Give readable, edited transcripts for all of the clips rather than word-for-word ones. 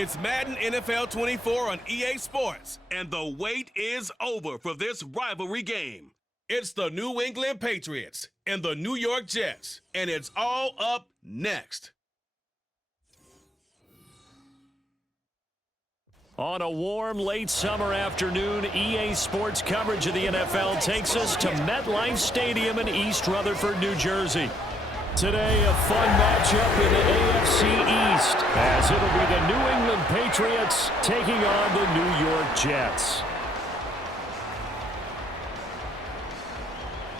It's Madden NFL 24 on EA Sports, and the wait is over for this rivalry game. It's the New England Patriots and the New York Jets, and it's all up next. On a warm late summer afternoon, EA Sports coverage of the NFL takes us to MetLife Stadium in East Rutherford, New Jersey. Today, a fun matchup in the AFC East, as it'll be the New England Patriots taking on the New York Jets.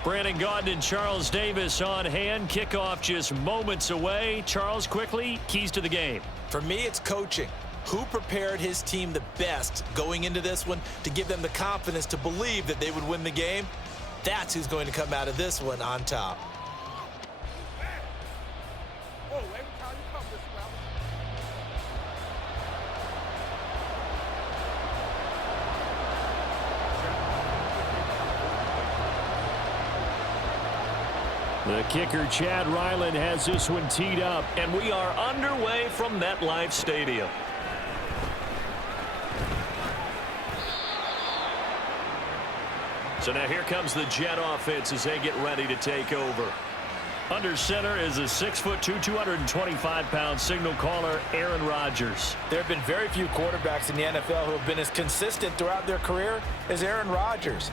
Brandon Gaudin and Charles Davis on hand. Kickoff just moments away. Charles, quickly, keys to the game. For me, it's coaching. Who prepared his team the best going into this one to give them the confidence to believe that they would win the game? That's who's going to come out of this one on top. The kicker, Chad Ryland, has this one teed up, and we are underway from MetLife Stadium. So now here comes the Jet offense as they get ready to take over. Under center is a 6'2", 225-pound signal caller, Aaron Rodgers. There have been very few quarterbacks in the NFL who have been as consistent throughout their career as Aaron Rodgers.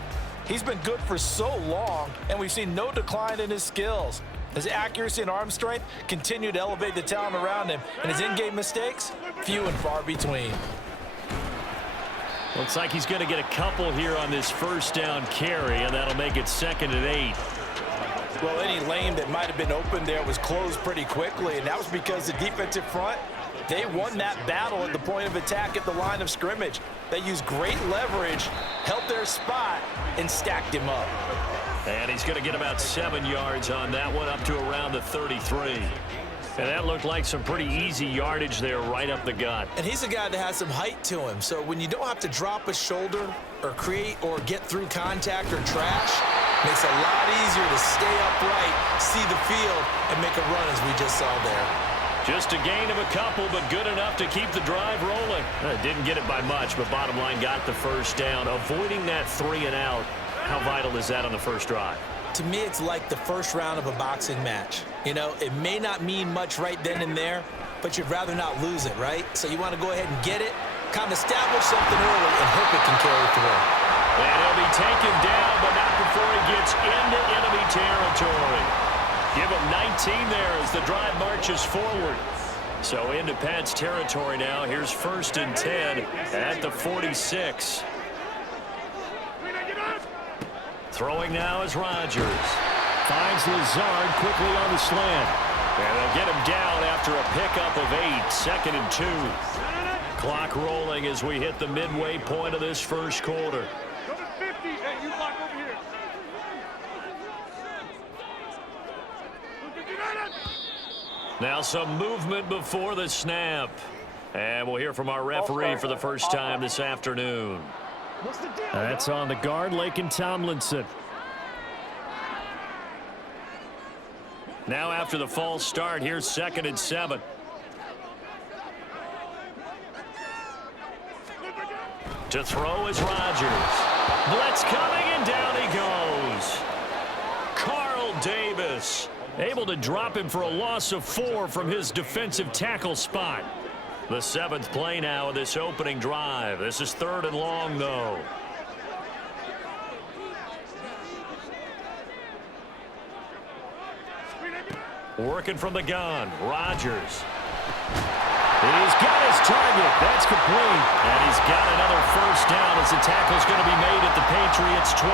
He's been good for so long, and we've seen no decline in his skills. His accuracy and arm strength continue to elevate the talent around him, and his in-game mistakes, few and far between. Looks like he's going to get a couple here on this first down carry, and that'll make it 2nd and 8. Well, any lane that might have been open there was closed pretty quickly, and that was because the defensive front, they won that battle at the point of attack at the line of scrimmage. They used great leverage, held their spot, and stacked him up. And he's going to get about 7 yards on that one, up to around the 33. And that looked like some pretty easy yardage there right up the gut. And he's a guy that has some height to him, so when you don't have to drop a shoulder or create or get through contact or trash, makes it a lot easier to stay upright, see the field, and make a run as we just saw there. Just a gain of a couple, but good enough to keep the drive rolling. Didn't get it by much, but bottom line got the first down. Avoiding that 3 and out, how vital is that on the first drive? To me, it's like the first round of a boxing match. You know, it may not mean much right then and there, but you'd rather not lose it, right? So you want to go ahead and get it, kind of establish something early, and hope it can carry through. And he'll be taken down, but not before he gets into enemy territory. Give him 19 there as the drive marches forward. So into Pat's territory now. Here's 1st and 10 at the 46. Throwing now is Rodgers. Finds Lazard quickly on the slant. And they'll get him down after a pickup of 8. 2nd and 2. Clock rolling as we hit the midway point of this first quarter. Now some movement before the snap. And we'll hear from our referee for the first time this afternoon. That's on the guard, Laken Tomlinson. Now after the false start, here's 2nd and 7. To throw is Rodgers. Blitz coming, and down he goes. Carl Davis able to drop him for a loss of 4 from his defensive tackle spot. The 7th play now of this opening drive. This is 3rd and long, though. Working from the gun, Rodgers. He's got his target. That's complete. And he's got another first down as the tackle's going to be made at the Patriots 28.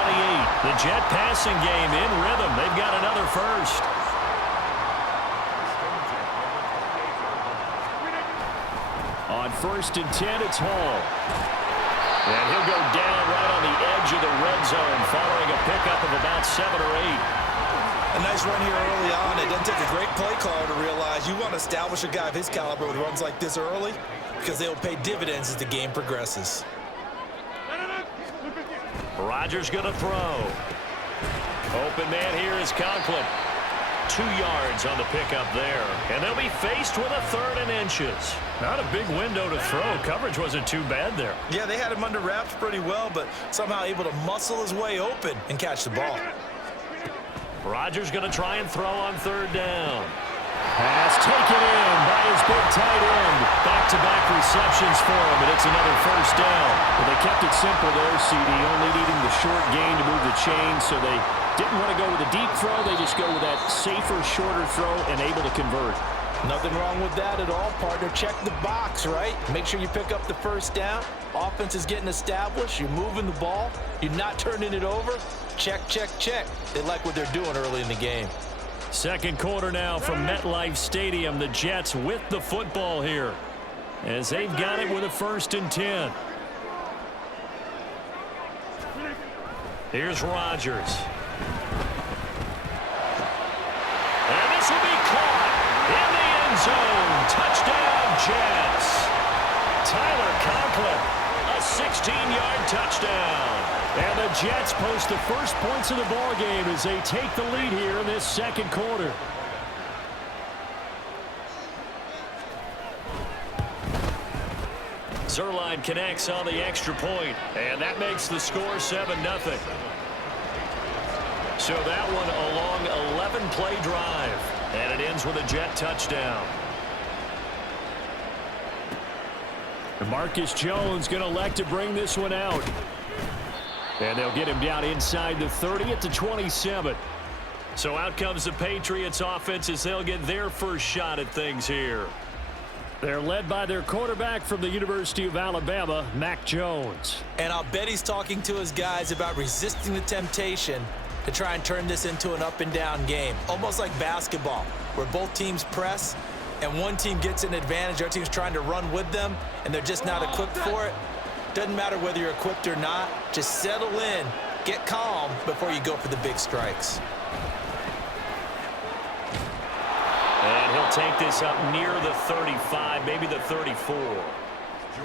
The Jet passing game in rhythm. They've got another first. On 1st and 10, it's Hall. And he'll go down right on the edge of the red zone following a pickup of about 7 or 8. A nice run here early on. It doesn't take a great play caller to realize you want to establish a guy of his caliber with runs like this early because they will pay dividends as the game progresses. Rodgers going to throw. Open man here is Conklin. 2 yards on the pickup there. And they'll be faced with a 3rd and inches. Not a big window to throw. Coverage wasn't too bad there. Yeah, they had him under wraps pretty well, but somehow able to muscle his way open and catch the ball. Rodgers going to try and throw on 3rd down. Pass taken in by his big tight end. Back-to-back receptions for him, and it's another 1st down. Well, they kept it simple there, CD, only needing the short gain to move the chain, so they didn't want to go with a deep throw. They just go with that safer, shorter throw and able to convert. Nothing wrong with that at all, partner. Check the box, right? Make sure you pick up the 1st down. Offense is getting established. You're moving the ball. You're not turning it over. Check, check, check. They like what they're doing early in the game. 2nd quarter now from MetLife Stadium. The Jets with the football here as they've got it with a 1st and 10. Here's Rodgers. And this will be caught in the end zone. Touchdown, Jets. Tyler Conklin, a 16-yard touchdown. And the Jets post the first points of the ball game as they take the lead here in this 2nd quarter. Zerline connects on the extra point, and that makes the score 7-0. So that one a long 11-play drive, and it ends with a Jet touchdown. Marcus Jones going to elect to bring this one out. And they'll get him down inside the 30 at the 27. So out comes the Patriots offense as they'll get their first shot at things here. They're led by their quarterback from the University of Alabama, Mac Jones. And I'll bet he's talking to his guys about resisting the temptation to try and turn this into an up-and-down game. Almost like basketball, where both teams press, and one team gets an advantage, the other team's trying to run with them, and they're just not equipped for it. Doesn't matter whether you're equipped or not. Just settle in, get calm before you go for the big strikes. And he'll take this up near the 35, maybe the 34.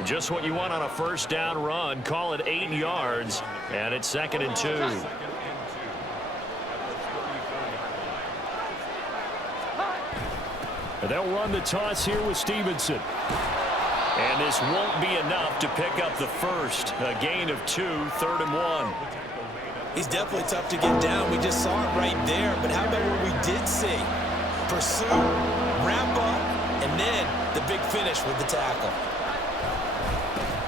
Just what you want on a 1st down run. Call it 8 yards, and it's 2nd and 2. And they'll run the toss here with Stevenson. And this won't be enough to pick up the first. A gain of 2, 3rd and 1. He's definitely tough to get down. We just saw it right there. But how about what we did see? Pursue, wrap up, and then the big finish with the tackle.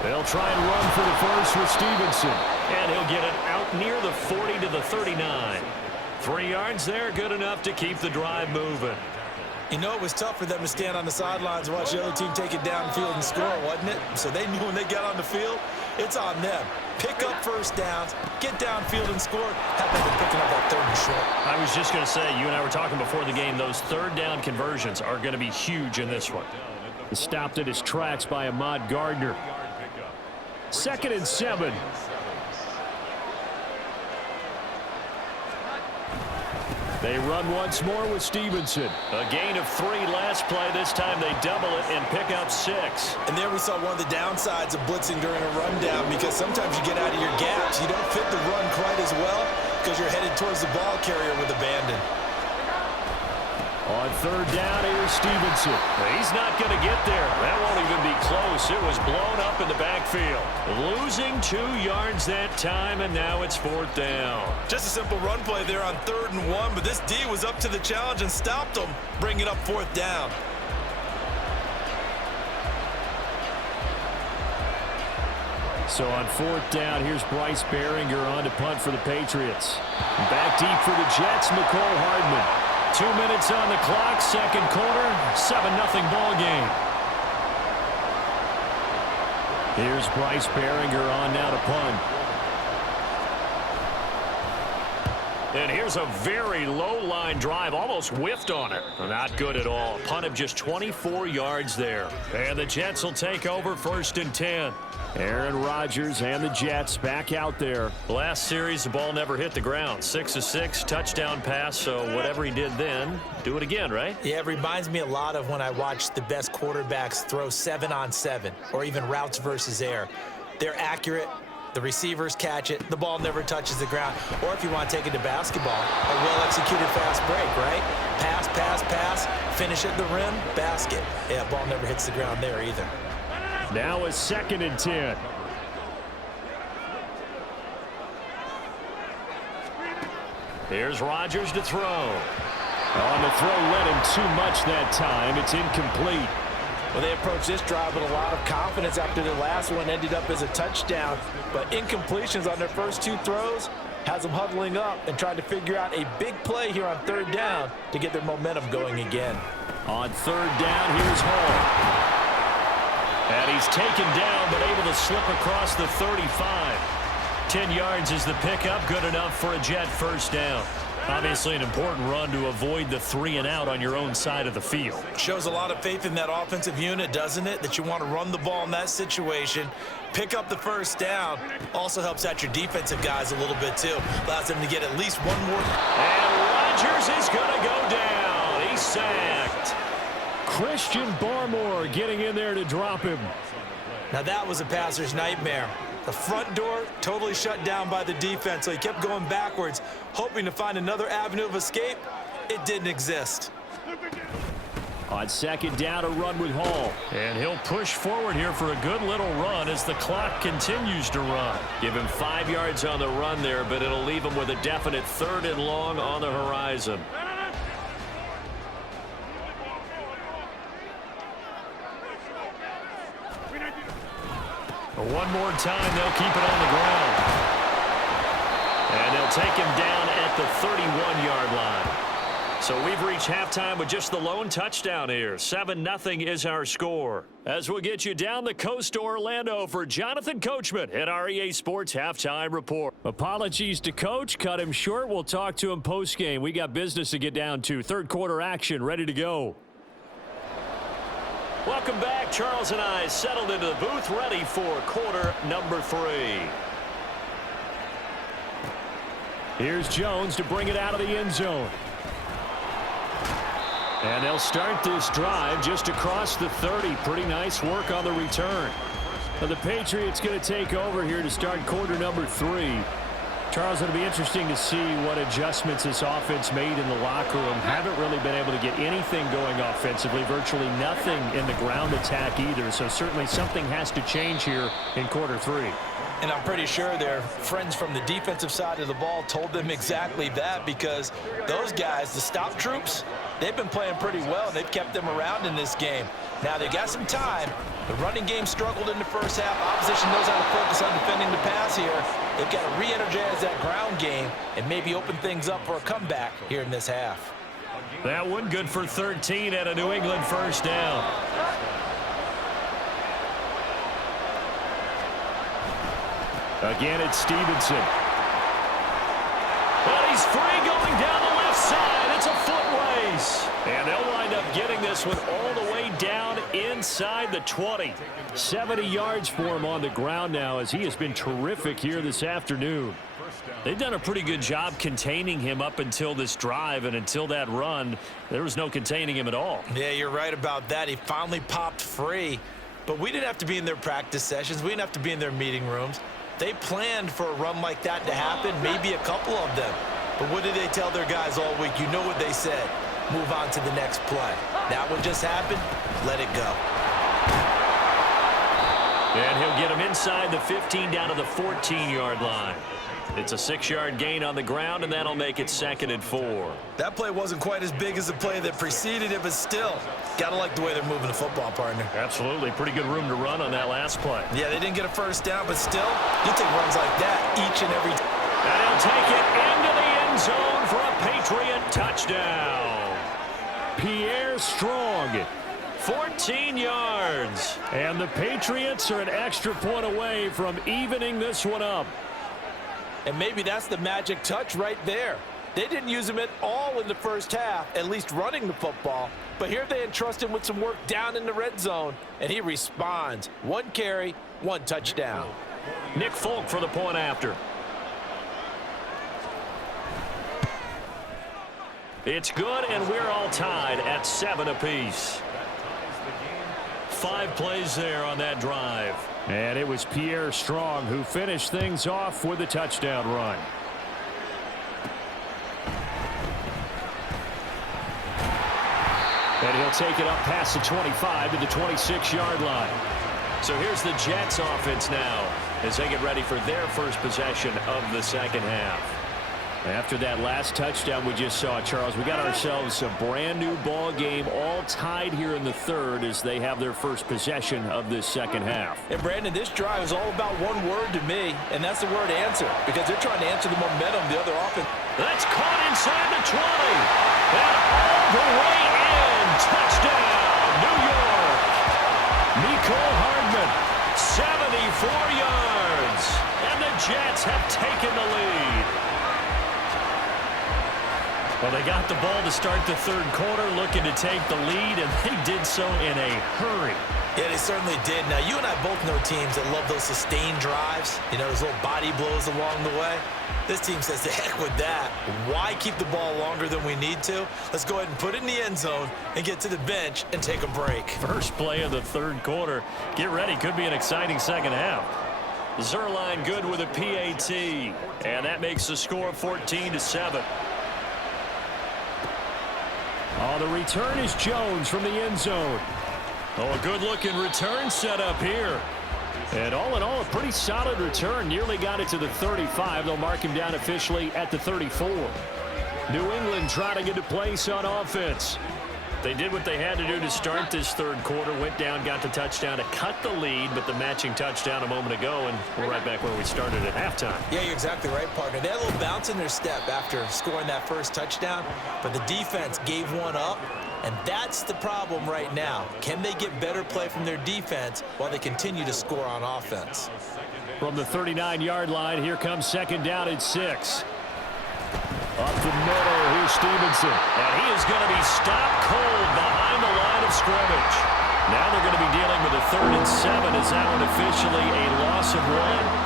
They'll try and run for the first with Stevenson. And he'll get it out near the 40 to the 39. 3 yards there, good enough to keep the drive moving. You know, it was tough for them to stand on the sidelines and watch the other team take it downfield and score, wasn't it? So they knew when they got on the field, it's on them. Pick up 1st downs, get downfield and score. How about them picking up that 3rd and short? I was just going to say, you and I were talking before the game, those 3rd down conversions are going to be huge in this one. Stopped at his tracks by Ahmad Gardner. 2nd and 7. They run once more with Stevenson. A gain of 3 last play. This time they double it and pick up 6. And there we saw one of the downsides of blitzing during a rundown, because sometimes you get out of your gaps. You don't fit the run quite as well because you're headed towards the ball carrier with abandon. On 3rd down, here's Stevenson. He's not going to get there. That won't even be close. It was blown up in the backfield. Losing 2 yards that time, and now it's 4th down. Just a simple run play there on 3rd and 1, but this D was up to the challenge and stopped them, bringing up 4th down. So on 4th down, here's Bryce Behringer on to punt for the Patriots. Back deep for the Jets, McCole Hardman. 2 minutes on the clock, 2nd quarter, 7-0 ball game. Here's Bryce Behringer on now to punt. And here's a very low-line drive, almost whiffed on it. Not good at all. A punt of just 24 yards there. And the Jets will take over 1st and 10. Aaron Rodgers and the Jets back out there. Last series, the ball never hit the ground. 6 of 6, touchdown pass, so whatever he did then, do it again, right? Yeah, it reminds me a lot of when I watch the best quarterbacks throw 7-on-7 or even routes versus air. They're accurate, The receivers catch it. The ball never touches the ground. Or if you want to take it to basketball, a well-executed fast break, right? Pass, pass, pass, finish at the rim, basket. Yeah, ball never hits the ground there either. Now a 2nd and 10. Here's Rodgers to throw. On the throw, led him too much that time. It's incomplete. Well, they approached this drive with a lot of confidence after the last one ended up as a touchdown. But incompletions on their first 2 throws has them huddling up and trying to figure out a big play here on 3rd down to get their momentum going again. On 3rd down, here's Hall. And he's taken down, but able to slip across the 35. 10 yards is the pickup, good enough for a Jet first down. Obviously an important run to avoid the 3 and out on your own side of the field. Shows a lot of faith in that offensive unit, doesn't it? That you want to run the ball in that situation. Pick up the first down. Also helps out your defensive guys a little bit too. Allows them to get at least one more. And Rodgers is going to go down. He's sacked. Christian Barmore getting in there to drop him. Now that was a passer's nightmare. The front door totally shut down by the defense, so he kept going backwards, hoping to find another avenue of escape. It didn't exist. On 2nd down, a run with Hall. And he'll push forward here for a good little run as the clock continues to run. Give him 5 yards on the run there, but it'll leave him with a definite 3rd and long on the horizon. One more time, they'll keep it on the ground. And they'll take him down at the 31-yard line. So we've reached halftime with just the lone touchdown here. 7-0 is our score. As we'll get you down the coast to Orlando for Jonathan Coachman at our EA Sports Halftime Report. Apologies to Coach. Cut him short. We'll talk to him post-game. We got business to get down to. 3rd quarter action ready to go. Welcome back. Charles and I settled into the booth, ready for quarter number 3. Here's Jones to bring it out of the end zone. And they'll start this drive just across the 30. Pretty nice work on the return. Now the Patriots going to take over here to start quarter number 3. Charles, it'll be interesting to see what adjustments this offense made in the locker room. Haven't really been able to get anything going offensively, virtually nothing in the ground attack either. So certainly something has to change here in quarter 3. And I'm pretty sure their friends from the defensive side of the ball told them exactly that, because those guys, the stop troops, they've been playing pretty well. They've kept them around in this game. Now they got some time. The running game struggled in the first half. Opposition knows how to focus on defending the pass here. They've got to re-energize that ground game and maybe open things up for a comeback here in this half. That one good for 13 at a New England first down. Again, it's Stevenson. And he's free going down the left side. It's a foot race. And they'll wind up getting this one all the way down inside the 20. 70 yards for him on the ground now, as he has been terrific here this afternoon. They've done a pretty good job containing him up until this drive, and until that run, there was no containing him at all. Yeah, you're right about that. He finally popped free. But we didn't have to be in their practice sessions. We didn't have to be in their meeting rooms. They planned for a run like that to happen, maybe a couple of them. But what did they tell their guys all week? You know what they said. Move on to the next play. That one just happened. Let it go. And he'll get him inside the 15 down to the 14-yard line. It's a 6-yard gain on the ground, and that'll make it 2nd and 4. That play wasn't quite as big as the play that preceded it, but still, got to like the way they're moving the football, partner. Absolutely. Pretty good room to run on that last play. Yeah, they didn't get a first down, but still, you take runs like that each and every time. And he'll take it into the end zone for a Patriot touchdown. Pierre Strong, 14 yards. And the Patriots are an extra point away from evening this one up. And maybe that's the magic touch right there. They didn't use him at all in the first half, at least running the football. But here they entrust him with some work down in the red zone, and he responds. 1 carry, 1 touchdown. Nick Folk for the point after. It's good, and we're all tied at 7 apiece. 5 plays there on that drive. And it was Pierre Strong who finished things off with a touchdown run. And he'll take it up past the 25 to the 26-yard line. So here's the Jets offense now as they get ready for their first possession of the second half. After that last touchdown we just saw, Charles, we got ourselves a brand new ball game, all tied here in the third as they have their first possession of this second half. And Brandon, this drive is all about one word to me, and that's the word answer, because they're trying to answer the momentum the other offense. That's caught inside the 20. And all the way in. Touchdown, New York. Nicole Hardman, 74 yards. And the Jets have taken the lead. Well, they got the ball to start the third quarter, looking to take the lead, and they did so in a hurry. Yeah, they certainly did. Now, you and I both know teams that love those sustained drives, you know, those little body blows along the way. This team says, the heck with that. Why keep the ball longer than we need to? Let's go ahead and put it in the end zone and get to the bench and take a break. First play of the third quarter. Get ready. Could be an exciting second half. Zerline good with a PAT, and that makes the score 14-7. Oh, the return is Jones from the end zone. Oh, a good-looking return set up here. And all in all, a pretty solid return. Nearly got it to the 35. They'll mark him down officially at the 34. New England trying to get a place on offense. They did what they had to do to start this third quarter. Went down, got the touchdown to cut the lead, but the matching touchdown a moment ago, and we're right back where we started at halftime. Yeah, you're exactly right, partner. They had a little bounce in their step after scoring that first touchdown, but the defense gave one up, and that's the problem right now. Can they get better play from their defense while they continue to score on offense? From the 39-yard line, here comes second down and 6. Up the middle, here's Stevenson. And he is going to be stopped cold behind the line of scrimmage. Now they're going to be dealing with a 3rd and 7 as that one officially a loss of 1.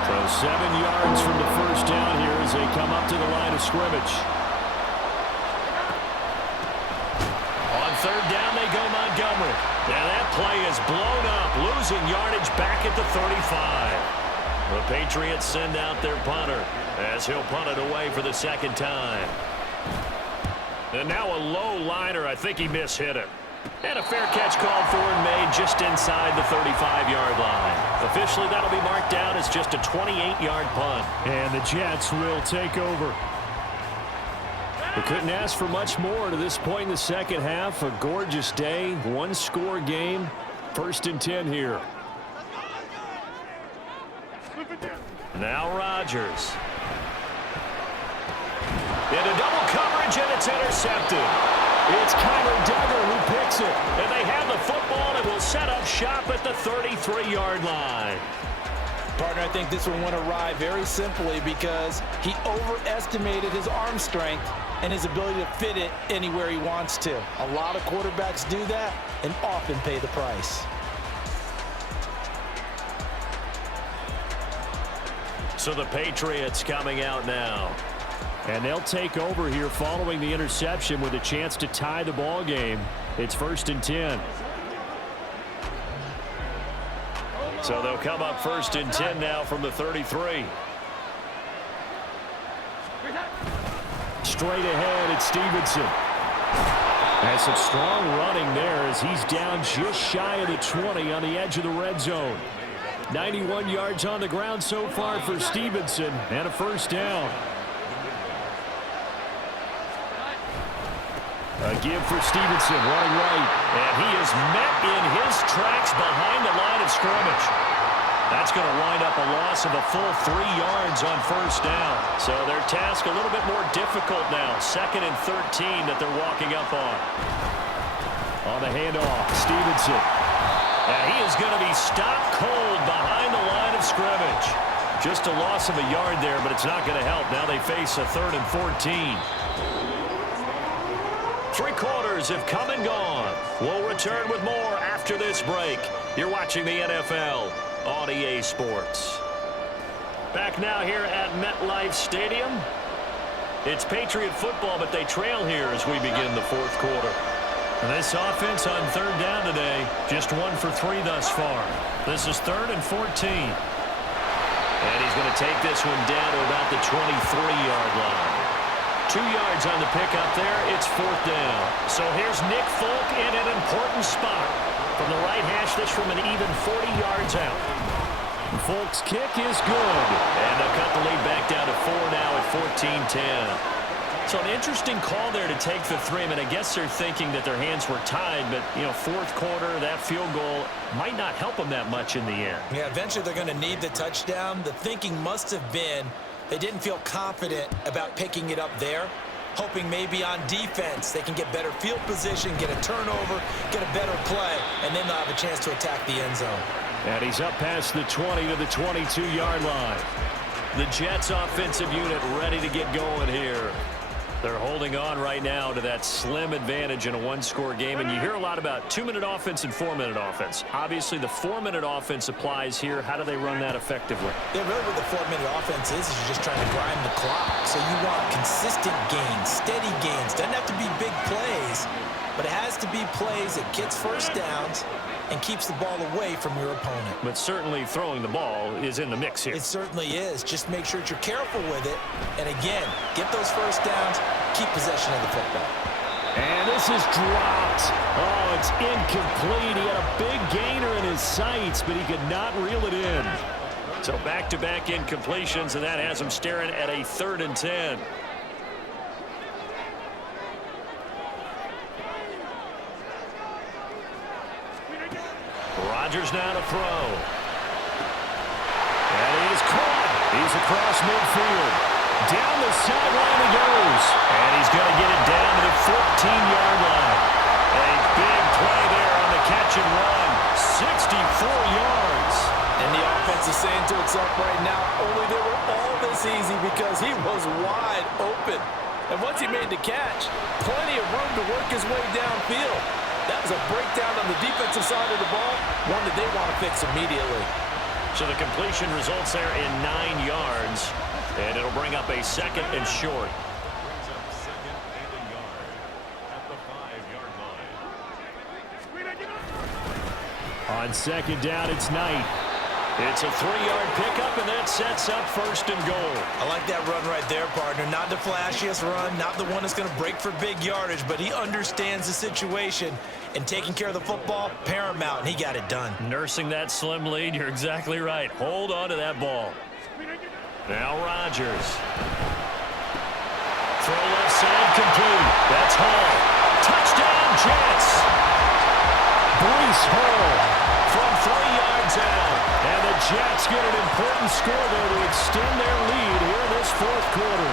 So 7 yards from the first down here as they come up to the line of scrimmage. On 3rd down they go Montgomery. Now that play is blown up, losing yardage back at the 35. The Patriots send out their punter as he'll punt it away for the second time. And now a low liner. I think he mishit it. And a fair catch called for and made just inside the 35-yard line. Officially, that'll be marked down as just a 28-yard punt. And the Jets will take over. We couldn't ask for much more to this point in the second half. A gorgeous day, one-score game. 1st and 10 here. Now Rodgers. Into double coverage, and it's intercepted. It's Kyler Duggar who picks it. And they have the football and will set up shop at the 33-yard line. Partner, I think this one went awry very simply because he overestimated his arm strength and his ability to fit it anywhere he wants to. A lot of quarterbacks do that and often pay the price. So the Patriots coming out now. And they'll take over here following the interception with a chance to tie the ball game. It's 1st and 10. So they'll come up 1st and 10 now from the 33. Straight ahead, it's Stevenson. Has some strong running there as he's down just shy of the 20 on the edge of the red zone. 91 yards on the ground so far for Stevenson, and a 1st down. A give for Stevenson, running right. And he is met in his tracks behind the line of scrimmage. That's going to wind up a loss of a full 3 yards on 1st down. So their task a little bit more difficult now. 2nd and 13 that they're walking up on. On the handoff, Stevenson. And he is going to be stopped cold behind the line of scrimmage. Just a loss of a yard there, but it's not going to help. Now they face a 3rd and 14. 3 quarters have come and gone. We'll return with more after this break. You're watching the NFL on EA Sports. Back now here at MetLife Stadium. It's Patriot football, but they trail here as we begin the 4th quarter. This offense on third down today, just 1 for 3 thus far. This is 3rd and 14. And he's going to take this one down to about the 23-yard line. 2 yards on the pickup there. It's 4th down. So here's Nick Folk in an important spot. From the right hash, this from an even 40 yards out. Folk's kick is good. And they'll cut the lead back down to 4 now at 14-10. So an interesting call there to take the 3. I mean, I guess they're thinking that their hands were tied, but, you know, 4th quarter, that field goal might not help them that much in the end. Yeah, eventually they're going to need the touchdown. The thinking must have been they didn't feel confident about picking it up there, hoping maybe on defense they can get better field position, get a turnover, get a better play, and then they'll have a chance to attack the end zone. And he's up past the 20 to the 22-yard line. The Jets offensive unit ready to get going here. They're holding on right now to that slim advantage in a 1-score game. And you hear a lot about 2-minute offense and 4-minute offense. Obviously, the 4-minute offense applies here. How do they run that effectively? Yeah, really what the 4-minute offense is you're just trying to grind the clock. So you want consistent gains, steady gains. Doesn't have to be big plays, but it has to be plays that gets first downs and keeps the ball away from your opponent. But certainly throwing the ball is in the mix here. It certainly is. Just make sure that you're careful with it. And again, get those first downs, keep possession of the football. And this is dropped. Oh, it's incomplete. He had a big gainer in his sights, but he could not reel it in. So back-to-back incompletions, and that has him staring at a 3rd and 10. Rodgers now to throw. And he is caught. He's across midfield. Down the sideline he goes. And he's going to get it down to the 14-yard line. A big play there on the catch and run. 64 yards. And the offense is saying to itself right now, only they were all this easy because he was wide open. And once he made the catch, plenty of room to work his way downfield. That was a breakdown on the defensive side of the ball, one that they want to fix immediately. So the completion results there in 9 yards, and it'll bring up a 2nd and short. On 2nd down, it's Knight. It's a 3-yard pickup, and that sets up 1st and goal. I like that run right there, partner. Not the flashiest run, not the one that's going to break for big yardage, but he understands the situation, and taking care of the football, paramount, and he got it done. Nursing that slim lead, you're exactly right. Hold on to that ball. Now Rodgers. Throw left side, complete. That's Hall. Touchdown, Jets. Breece Hall from 3 yards out. And the Jets get an important score there to extend their lead here in this 4th quarter.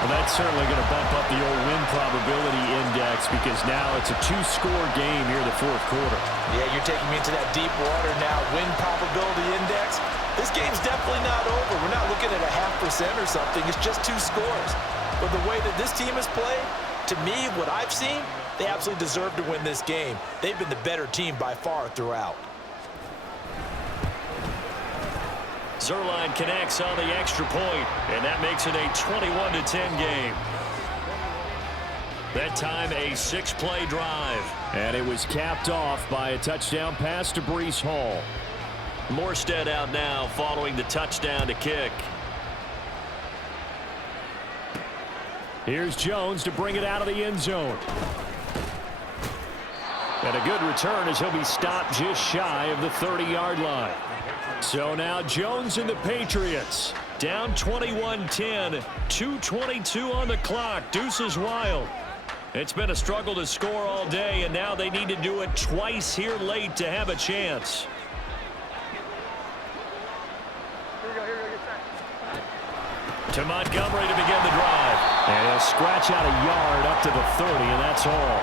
Well, that's certainly going to bump up the old win probability index because now it's a 2-score game here in the 4th quarter. Yeah, you're taking me into that deep water now. Win probability index. This game's definitely not over. We're not looking at a 0.5% or something. It's just 2 scores. But the way that this team has played, to me, what I've seen, they absolutely deserve to win this game. They've been the better team by far throughout. Zerline connects on the extra point, and that makes it a 21-10 game. That time a 6-play drive. And it was capped off by a touchdown pass to Breece Hall. Morstead out now following the touchdown to kick. Here's Jones to bring it out of the end zone. And a good return as he'll be stopped just shy of the 30-yard line. So now Jones and the Patriots down 21-10, 2:22 on the clock. Deuces wild. It's been a struggle to score all day, and now they need to do it twice here late to have a chance. To Montgomery to begin the drive. And he'll scratch out a yard up to the 30, and that's all.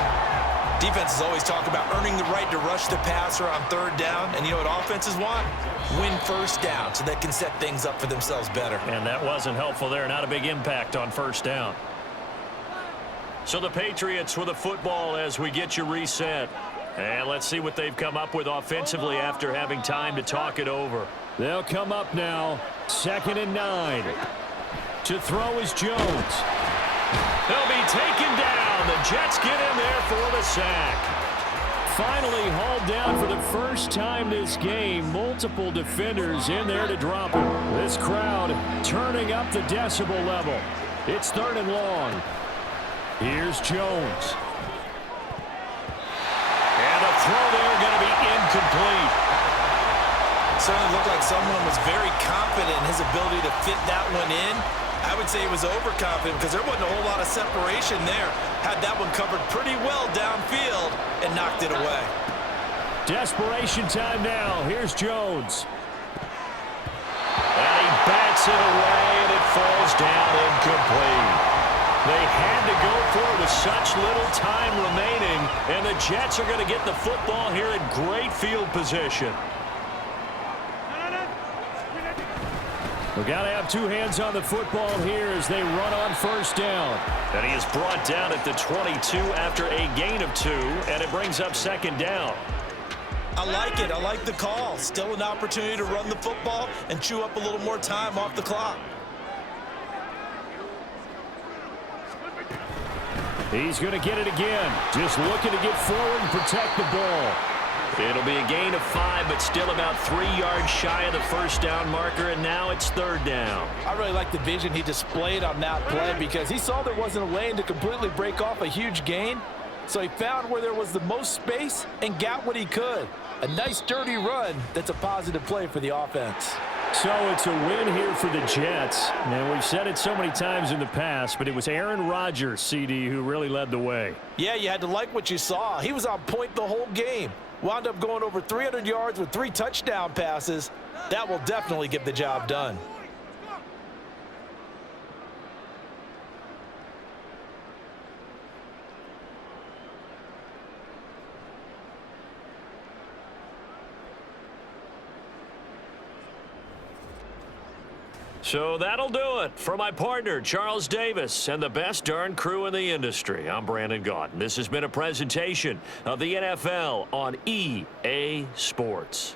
Defenses always talk about earning the right to rush the passer on 3rd down. And you know what offenses want? Win 1st down so they can set things up for themselves better. And that wasn't helpful there. Not a big impact on 1st down. So the Patriots with a football as we get you reset. And let's see what they've come up with offensively after having time to talk it over. They'll come up now. 2nd and 9. To throw is Jones. They'll be taken down. The Jets get in there for the sack. Finally hauled down for the first time this game. Multiple defenders in there to drop him. This crowd turning up the decibel level. It's 3rd and long. Here's Jones. And a throw there going to be incomplete. Certainly looked like someone was very confident in his ability to fit that one in. I would say he was overconfident because there wasn't a whole lot of separation there. Had that one covered pretty well downfield and knocked it away. Desperation time now. Here's Jones. And he bats it away, and it falls down incomplete. They had to go for it with such little time remaining, and the Jets are going to get the football here in great field position. We've got to have 2 hands on the football here as they run on 1st down. And he is brought down at the 22 after a gain of 2, and it brings up 2nd down. I like it. I like the call. Still an opportunity to run the football and chew up a little more time off the clock. He's going to get it again. Just looking to get forward and protect the ball. It'll be a gain of 5, but still about 3 yards shy of the 1st down marker, and now it's 3rd down. I really like the vision he displayed on that play because he saw there wasn't a lane to completely break off a huge gain. So he found where there was the most space and got what he could. A nice dirty run that's a positive play for the offense. So it's a win here for the Jets. And we've said it so many times in the past, but it was Aaron Rodgers, CD, who really led the way. Yeah, you had to like what you saw. He was on point the whole game. Wound up going over 300 yards with 3 touchdown passes. That will definitely get the job done. So that'll do it for my partner, Charles Davis, and the best darn crew in the industry. I'm Brandon Gaudin. This has been a presentation of the NFL on EA Sports.